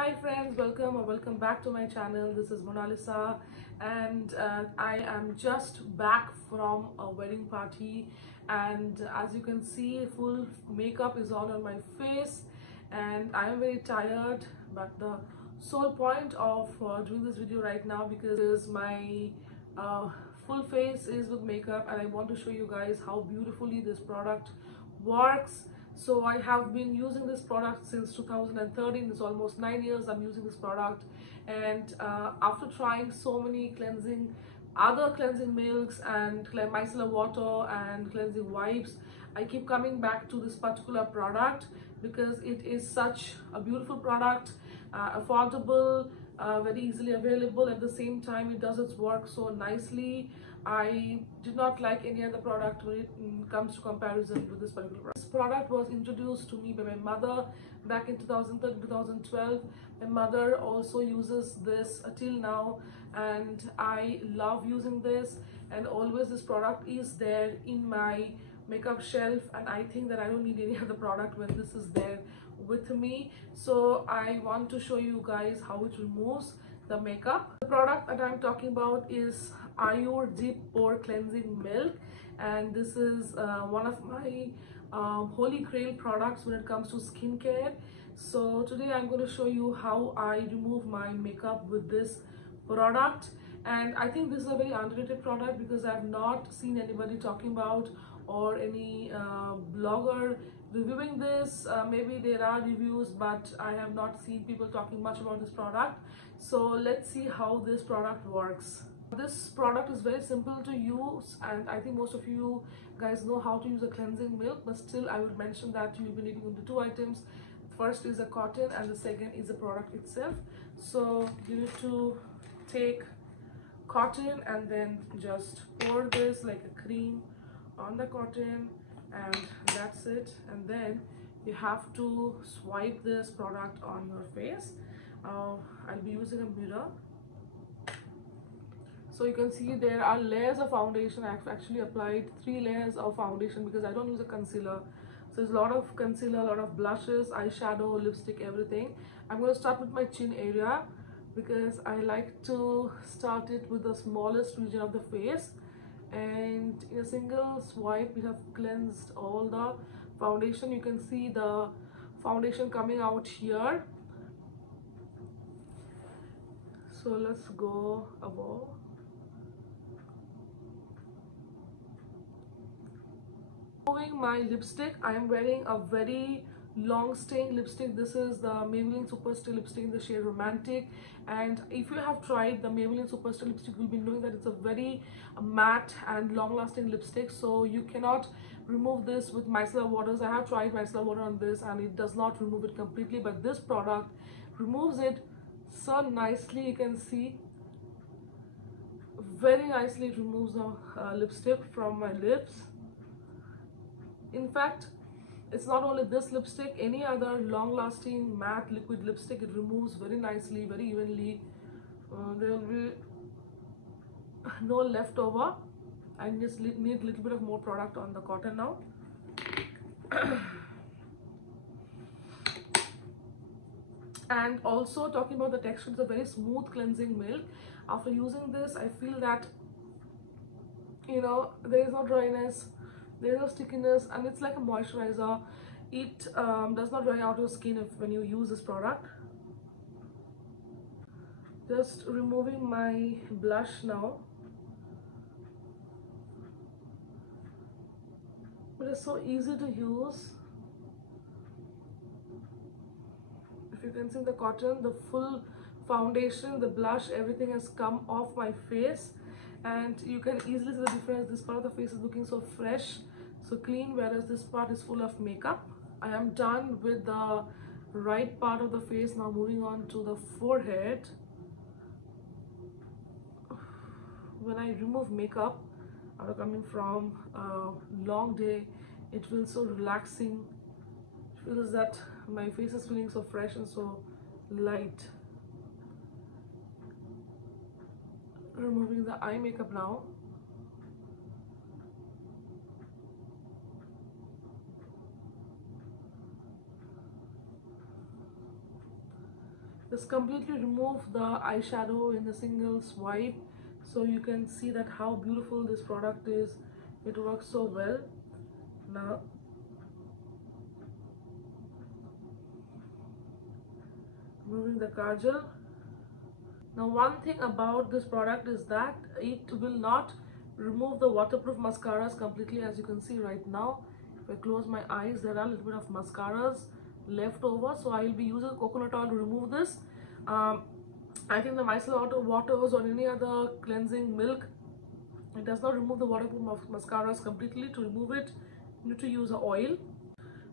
Hi friends, welcome or welcome back to my channel. This is Mona Lisa and I am just back from a wedding party, and as you can see, full makeup is on my face and I am very tired, but the sole point of doing this video right now because my uh, full face is with makeup and I want to show you guys how beautifully this product works. So I have been using this product since 2013. It's almost 9 years I'm using this product, and after trying so many other cleansing milks and micellar water and cleansing wipes, I keep coming back to this particular product because it is such a beautiful product, affordable, very easily available. At the same time, it does its work so nicely. I did not like any other product when it comes to comparison with this particular product. This product was introduced to me by my mother back in 2013, 2012. My mother also uses this till now, and I love using this, and always this product is there in my makeup shelf, and I think that I don't need any other product when this is there with me. So I want to show you guys how it removes the makeup. The product that I'm talking about is Ayur Deep Pore Cleansing Milk, and this is one of my holy grail products when it comes to skincare. So today I'm going to show you how I remove my makeup with this product, and I think this is a very underrated product because I've not seen anybody talking about or any blogger reviewing this. Maybe there are reviews, but I have not seen people talking much about this product. So let's see how this product works. This product is very simple to use, and I think most of you guys know how to use a cleansing milk, but still I would mention that you'll be needing only two items. First is a cotton and the second is the product itself. So you need to take cotton and then just pour this like a cream on the cotton, and that's it. And then you have to swipe this product on your face. I'll be using a mirror, so you can see there are layers of foundation. I've actually applied 3 layers of foundation because I don't use a concealer. So there's a lot of concealer, a lot of blushes, eyeshadow, lipstick, everything. I'm going to start with my chin area because I like to start it with the smallest region of the face, and in a single swipe we have cleansed all the foundation. You can see the foundation coming out here. So let's go above. Removing my lipstick, I am wearing a very long staying lipstick. This is the Maybelline Super Stay lipstick in the shade Romantic, and if you have tried the Maybelline Super Stay lipstick, you'll be knowing that it's a very matte and long lasting lipstick, so you cannot remove this with micellar waters. I have tried micellar water on this and it does not remove it completely, but this product removes it so nicely. You can see very nicely it removes the lipstick from my lips. In fact, it's not only this lipstick, any other long lasting matte liquid lipstick, it removes very nicely, very evenly. There will be no leftover. I just need a little bit of more product on the cotton now. And also talking about the texture, it's a very smooth cleansing milk. After using this, I feel that, you know, there is no dryness, there is no stickiness, and it's like a moisturizer. It does not dry out your skin when you use this product. Just removing my blush now. It is so easy to use. If you can see the cotton, the full foundation, the blush, everything has come off my face, and you can easily see the difference. This part of the face is looking so fresh, so clean, whereas this part is full of makeup. I am done with the right part of the face. Now moving on to the forehead. When I remove makeup after coming from a long day, it feels so relaxing. It feels that my face is feeling so fresh and so light. Removing the eye makeup now. Just completely remove the eyeshadow in a single swipe, so you can see that how beautiful this product is. It works so well. Now removing the kajal. Now one thing about this product is that it will not remove the waterproof mascaras completely. As you can see right now, if I close my eyes, there are a little bit of mascaras left over, so I will be using coconut oil to remove this. I think the micellar waters or any other cleansing milk, it does not remove the waterproof mascaras completely. To remove it, you need to use oil.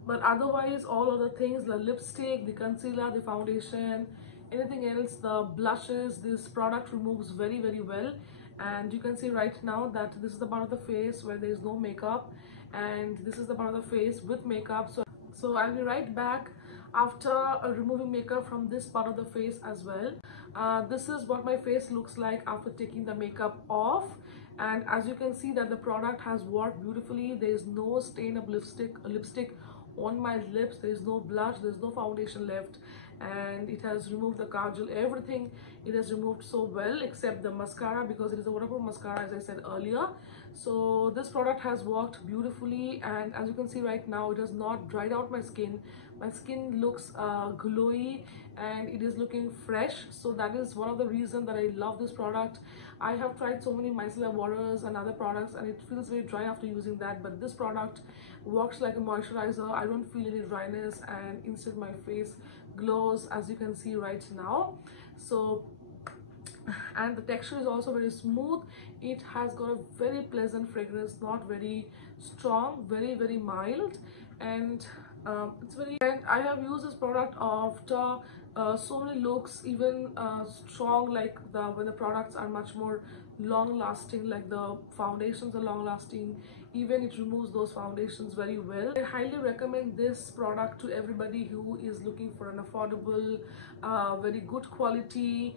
But otherwise, all other things, the lipstick, the concealer, the foundation, anything else, the blushes, this product removes very, very well. And you can see right now that this is the part of the face where there is no makeup, and this is the part of the face with makeup. So I'll be right back after removing makeup from this part of the face as well. This is what my face looks like after taking the makeup off, and as you can see that the product has worked beautifully. There is no stain of lipstick on my lips, there is no blush, there is no foundation left, and it has removed the kajal, everything it has removed so well except the mascara, because it is a waterproof mascara, as I said earlier. So this product has worked beautifully, and as you can see right now, it has not dried out my skin. My skin looks glowy and it is looking fresh, so that is one of the reasons that I love this product. I have tried so many micellar waters and other products and it feels very dry after using that, but this product works like a moisturizer. I don't feel any dryness, and instead my face glows, as you can see right now. So, and the texture is also very smooth. It has got a very pleasant fragrance, not very strong, very, very mild, and it's very, and I have used this product after so many looks, even strong, like when the products are much more long lasting, like the foundations are long lasting, even it removes those foundations very well. I highly recommend this product to everybody who is looking for an affordable, very good quality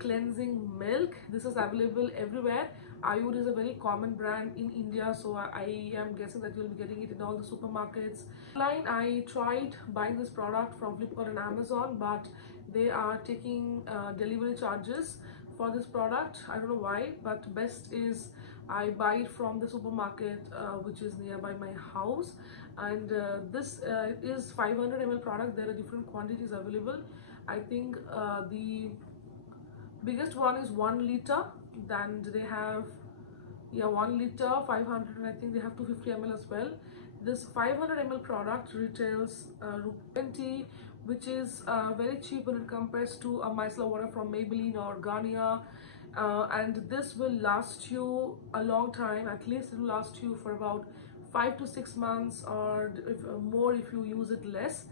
cleansing milk. This is available everywhere. Ayur is a very common brand in India, so I am guessing that you'll be getting it in all the supermarkets. Online, I tried buying this product from Flipkart and Amazon, but they are taking delivery charges for this product. I don't know why, but best is I buy it from the supermarket which is nearby my house. And this is 500 ml product. There are different quantities available. I think the biggest one is 1 liter, then they have 1 liter 500, and I think they have 250 ml as well. This 500 ml product retails ₹20, which is very cheap when it compares to a micellar water from Maybelline or Garnier. And this will last you a long time. At least it will last you for about 5 to 6 months, or more if you use it less.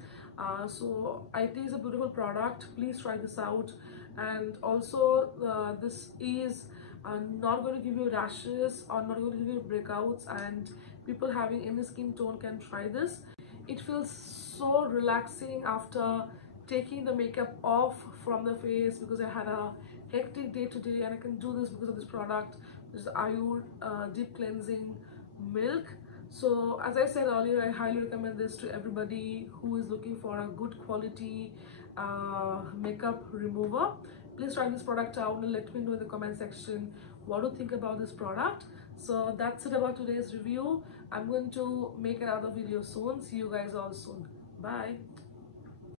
So it is a beautiful product. Please try this out. And also this is not going to give you rashes or not going to give you breakouts, and people having any skin tone can try this. It feels so relaxing after taking the makeup off from the face, because I had a hectic day today, and I can do this because of this product. This is Ayur Deep Cleansing Milk. So as I said earlier, I highly recommend this to everybody who is looking for a good quality makeup remover. Please try this product out and let me know in the comment section what do you think about this product. So that's it about today's review. I'm going to make another video soon. See you guys all soon. Bye.